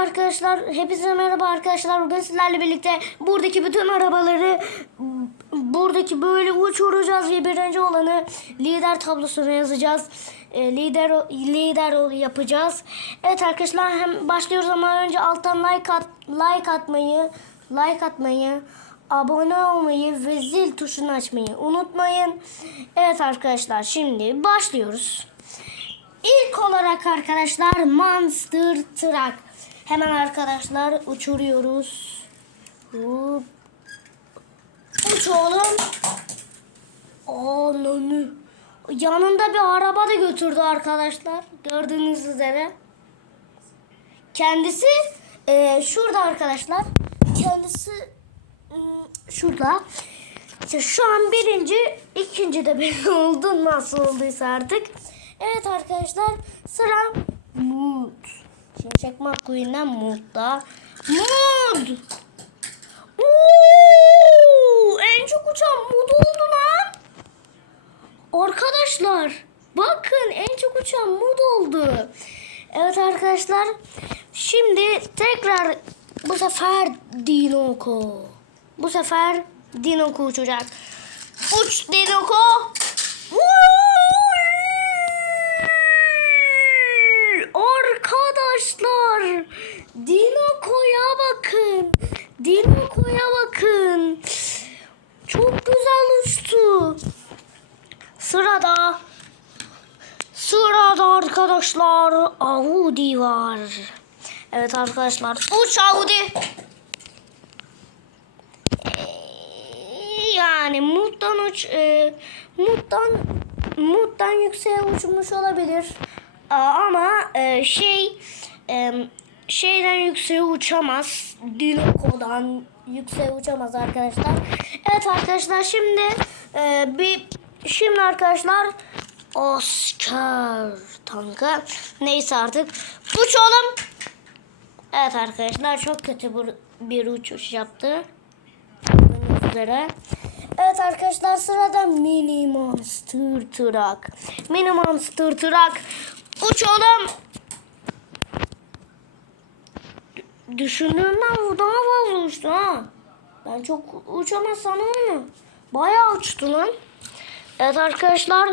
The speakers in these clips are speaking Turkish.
arkadaşlar. Hepinize merhaba arkadaşlar. Bugün sizlerle birlikte buradaki bütün arabaları buradaki böyle uçuracağız ve birinci olanı lider tablosuna yazacağız. E, lider lider yapacağız. Evet arkadaşlar hem başlıyoruz ama önce alttan like at like atmayı, like atmayı, abone olmayı ve zil tuşunu açmayı unutmayın. Evet arkadaşlar şimdi başlıyoruz. İlk olarak arkadaşlar Monster Truck. Hemen arkadaşlar uçuruyoruz. Hop. Uç oğlum. Ananı. Yanında bir araba da götürdü arkadaşlar. Gördüğünüz üzere. Kendisi e, şurada arkadaşlar. Kendisi ım, şurada. İşte şu an birinci, ikinci de belli oldu. Nasıl olduysa artık. Evet arkadaşlar sıra Mood. Şimşek McQueen'den Mood'da. Mood! Oo, en çok uçan Mood oldu lan. Arkadaşlar bakın en çok uçan Mood oldu. Evet arkadaşlar şimdi tekrar bu sefer Dinoko. Bu sefer Dinoko uçacak. Uç Dinoko. Arkadaşlar Dinoko'ya bakın. Dinoko'ya bakın. Çok güzel uçtu. Sırada Sırada arkadaşlar Audi var. Evet arkadaşlar uç Audi. Ee, Yani muttan uç e, muttan muttan yükseğe uçmuş olabilir. Ama e, şey e, şeyden yükseğe uçamaz. Dinoko'dan yükseğe uçamaz arkadaşlar. Evet arkadaşlar şimdi e, bir şimdi arkadaşlar Oscar tankı neyse artık uç oğlum. Evet arkadaşlar çok kötü bir, bir uçuş yaptı. Üzere. Evet arkadaşlar sırada Mini Monster Truck. Mini Monster Truck. Uç oğlum. Düşündüğümden daha fazla uçtu ha. Ben çok uçamaz sanırım mı? Bayağı uçtu lan. Evet arkadaşlar.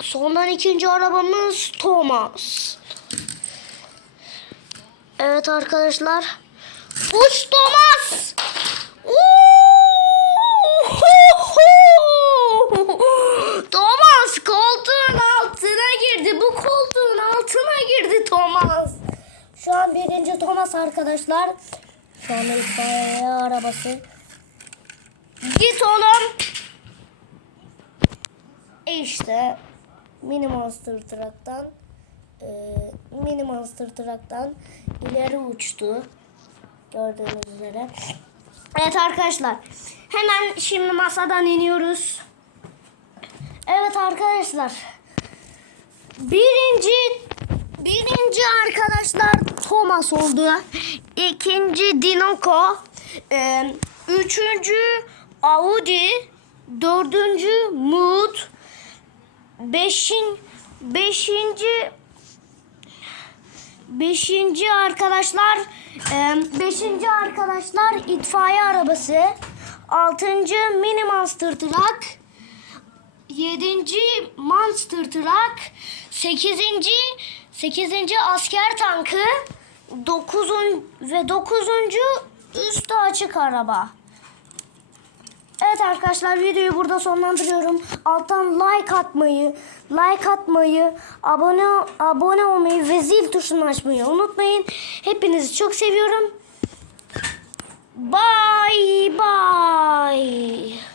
Sondan ikinci arabamız Thomas. Evet arkadaşlar. Uç. Thomas 91. Thomas arkadaşlar. Şu anda itfaiye arabası. Git oğlum. E işte Mini Monster Truck'tan e, Mini Monster Truck'tan ileri uçtu. Gördüğünüz üzere. Evet arkadaşlar. Hemen şimdi masadan iniyoruz. Evet arkadaşlar. Birinci birinci arkadaşlar Thomas oldu. İkinci Dinoco. e, üçüncü Audi. Dördüncü Mood. Beşin, beşinci beşinci arkadaşlar e, beşinci arkadaşlar itfaiye arabası. Altıncı mini monster truck. Yedinci monster truck. Sekizinci sekizinci asker tankı. Dokuzun ve dokuzuncu üstü açık araba. Evet arkadaşlar videoyu burada sonlandırıyorum. Alttan like atmayı, like atmayı, abone abone olmayı ve zil tuşunu açmayı unutmayın. Hepinizi çok seviyorum. Bye bye.